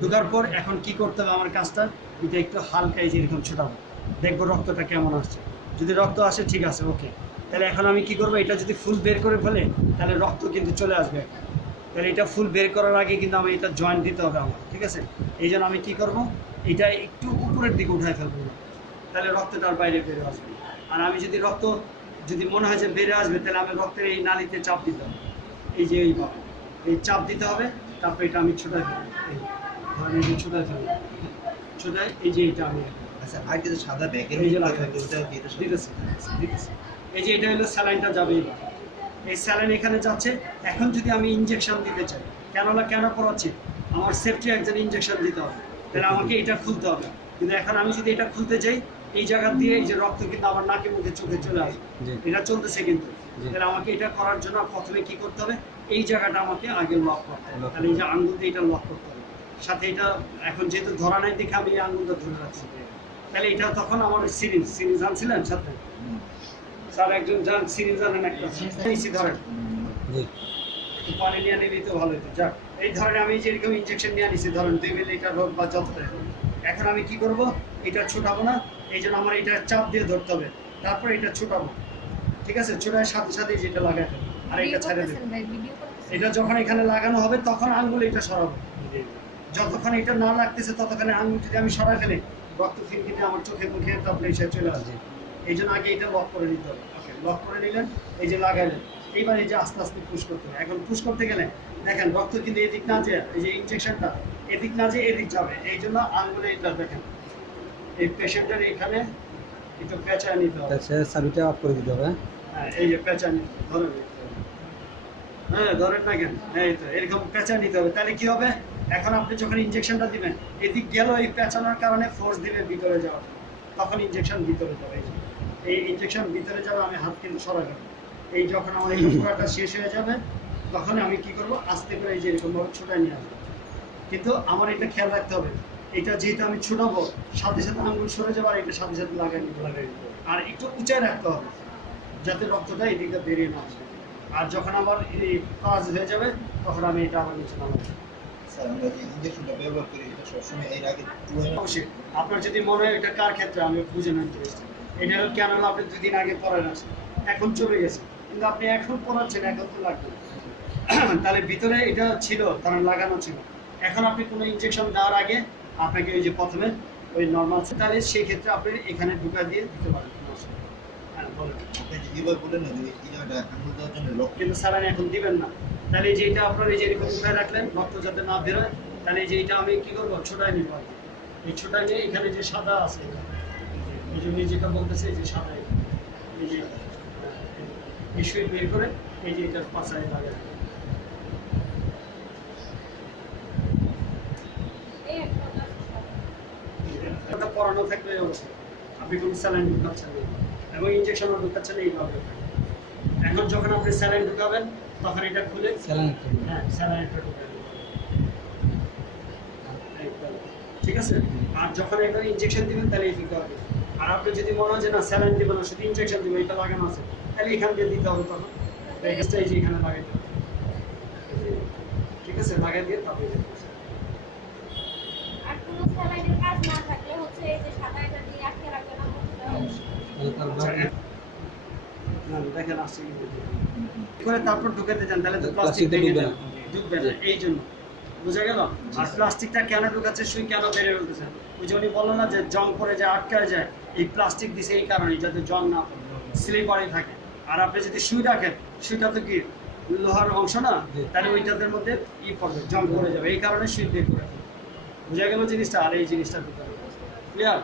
ঢোকার পর এখন কি করতে হবে আমার কাজটা, এটা একটু হালকা এই যে এরকম ছোটাবো, দেখবো রক্তটা কেমন আসছে। যদি রক্ত আসে ঠিক আছে, ওকে। তাহলে এখন আমি কি করবো, এটা যদি ফুল বের করে ফেলে তাহলে রক্ত কিন্তু চলে আসবে। তাহলে এটা ফুল বের করার আগে কিন্তু আমি এটা জয়েন্ট দিতে হবে আমার, ঠিক আছে। এই জন্য আমি কি করব, এটা একটু উপরের দিকে উঠায় ফেলবো, তাহলে রক্তটার বাইরে বের আসবে। আর আমি যদি রক্ত যদি মনে হয় যে বেড়ে আসবে, তাহলে আমি রক্তের এই নালীতে চাপ দিতে হবে, এই যে এইভাবে এই চাপ দিতে হবে। তারপরে এটা আমি ছোটাই ফেলবো, এই ধরেন এই যে ছোটাই ফেলবো, ছোটাই এই যে এটা আমি আচ্ছা, আর কিছু সাদা ব্যাগের এই যে মধ্যে লাগাই থাকে, ওটা কি এটা সাদা? দিতেছি দিতেছি। এই যে এটা হলো স্যালাইনটা যাবে এইবার, এই স্যালাইন এখানে যাচ্ছে। এখন যদি আমি ইনজেকশন দিতে চাই, কেন পড়াচ্ছি, আমার সেফটি একজন ইনজেকশন দিতে হবে, তাহলে আমাকে এটা খুলতে হবে। কিন্তু এখন আমি যদি এটা খুলতে চাই, এই জায়গা দিয়ে এই যে রক্ত কিন্তু আমার নাকে মুখে চোখে চলে আসবে, এটা চলতেছে কিন্তু। তাহলে আমাকে এটা করার জন্য প্রথমে কি করতে হবে, এই জায়গাটা আমাকে আগে লক করতে হবে। তাহলে এই যে আঙ্গুল দিয়ে এটা লক করতে হবে, সাথে এটা এখন যেহেতু ধরা নাই দেখে আমি এই আঙ্গুলটা ধরে রাখছি। তাহলে এটা তখন আমার সিরিজ আনছিলেন সাথে, স্যার একজন যান সিরিজ আনেন একটা, ইসি ধরেন একটু পানি নিয়ে নিবি তো ভালো হতো। যাক, এই ধরেন আমি যেরকম ইনজেকশন নিয়ে নিছি, ধরেন 2 মিলিলিটার হোক বা যতটা। এখন আমি কি করব, এটা ছোটাবো না, এই জন্য আমার এটা চাপ দিয়ে ধরতে হবে, তারপর এটা ছোটাবো, ঠিক আছে। ছোটার সাথে সাথে যেটা লাগাই দেবো আর এটা ছেড়ে দেবো। এটা যখন এখানে লাগানো হবে তখন আঙ্গুল এটা সরাবো, যতক্ষণ এটা না লাগতেছে ততক্ষণে আঙ্গুল যদি আমি সরাই ফেলি, রক্ত ফিনকিতে আমার চোখে মুখে তারপরে এসে চলে আসবে। এই জন্য আগে এটা লক করে নিতে হবে। ওকে, লক করে নিলেন, এই যে লাগাইলেন। এইবার এই যে আস্তে আস্তে পুশ করতে হবে। এখন পুশ করতে গেলে দেখেন রক্ত কিন্তু এদিক না যে, এই যে ইনজেকশনটা এদিক না যে এদিক যাবে, এই জন্য আঙ্গুলে এটা দেখেন এই পেশেন্টের এখানে একটু পেঁচায় নিতে হবে। আচ্ছা, চাবিটা অফ করে দিতে হবে। হ্যাঁ, এই যে পেঁচা নিতে ধরেন, হ্যাঁ ধরেন না কেন, এই তো এরকম পেঁচা নিতে হবে। তাহলে কি হবে, এখন আপনি যখন ইনজেকশনটা দিবেন, এদিক গেল, এই পেঁচানোর কারণে ফোর্স দিবে ভিতরে যাওয়া, তখন ইনজেকশন ভিতরে যাবে। এই ইনজেকশন ভিতরে যাবে, আমি হাত কিন্তু সরাই দেবো। এই যখন আমার এই পুরাটা শেষ হয়ে যাবে, তখন আমি কি করব, আস্তে করে এই যে এরকমভাবে ছোটাই নিয়ে আসবো। কিন্তু আমার এটা খেয়াল রাখতে হবে, এটা যেহেতু আমি ছোটাবো, সাথে সাথে আঙুল সরে যাবে, আর এটা সাথে সাথে লাগাই নিতে হবে। আর একটু উঁচায় রাখতে হবে যাতে রক্তটা এদিকে বেরিয়ে না আসে। আর যখন আমার এই কাজ হয়ে যাবে, তখন আমি এটা আবার নিচে নামাবো। স্যার, আমরা যে ইনজেকশনটা ব্যবহার করি এটা সবসময় এর আগে অবশ্যই আপনার যদি মনে হয় এটা কার ক্ষেত্রে, আমি বুঝে নিতে চেষ্টা। এটা হলো কেন হলো, আপনি 2 দিন আগে পড়ান আসেন, এখন চলে গেছে, কিন্তু আপনি এখন পড়াচ্ছেন, এখন তো লাগবে। তাহলে ভিতরে এটা ছিল, তারা লাগানো ছিল। এখন আপনি কোনো ইনজেকশন দেওয়ার আগে আপনাকে ওই যে প্রথমে ওই নর্মাল, তাহলে সেই ক্ষেত্রে আপনি এখানে ঢুকা দিয়ে দিতে পারেন। হ্যাঁ বলেন। আপনি যে যেভাবে বললেন না যে এই জায়গাটা আঙুল দেওয়ার জন্য লক, কিন্তু স্যালাইন এখন দিবেন না। তাহলে এই যে এটা আপনার এই যে এরকম উঠায় রাখলেন, রক্ত যাতে না বেরোয়, তাহলে এই যে এটা আমি কি করবো, ছোটাই নিব। এই ছোটাই নিয়ে এখানে যে সাদা আছে, এই জন্য যেটা বলতেছে এই যে সাদা, এই যে এই সুই বের করে এই যে এটার পাশায় লাগে। এটা পড়ানো থাকবে অবশ্যই, আপনি কোনো স্যালাইন ঢুকাচ্ছেন না এবং ইনজেকশনও ঢুকাচ্ছেন না, এইভাবে। এখন যখন আপনি স্যালাইন ঢুকাবেন, তখন এটা খুলে স্যালাইন, হ্যাঁ স্যালাইনটা ঢুকাবেন, ঠিক আছে। আর যখন এটা ইনজেকশন দিবেন, তাহলে এই দিতে হবে। আর আপনি যদি মনে হয় যে না স্যালাইন দিবেন না, শুধু ইনজেকশন দিবেন, এটা লাগানো আছে, তাহলে এখান দিয়ে দিতে হবে। তখন এই যে এখানে লাগাইতে হবে, ঠিক আছে, লাগাই দিয়ে তারপরে আর কোনো স্যালাইনের কাজ না থাকলে হচ্ছে এই যে সাদা এটা দিয়ে আটকে রাখবে না, দেখেন আসছে করে তারপর ঢুকাতে যান, তাহলে তো প্লাস্টিক ঢুকবে না। এই জন্য বুঝা গেল। আর প্লাস্টিকটা কেন ঢুকাচ্ছে, সুই কেন বেড়ে উঠতেছে, ওই যে উনি বললো না যে জং পরে যায়, আটকায় যায়, এই প্লাস্টিক দিছে এই কারণে, যাতে জং না পড়ে, স্লিপারি থাকে। আর আপনি যদি সুই রাখেন, সুইটা তো কি লোহার অংশ না, তাহলে ওইটাদের মধ্যে পড়বে, জং পড়ে যাবে, এই কারণে সুই বের করে। বুঝা গেল জিনিসটা। আর এই জিনিসটা ঢুকাবে, ক্লিয়ার।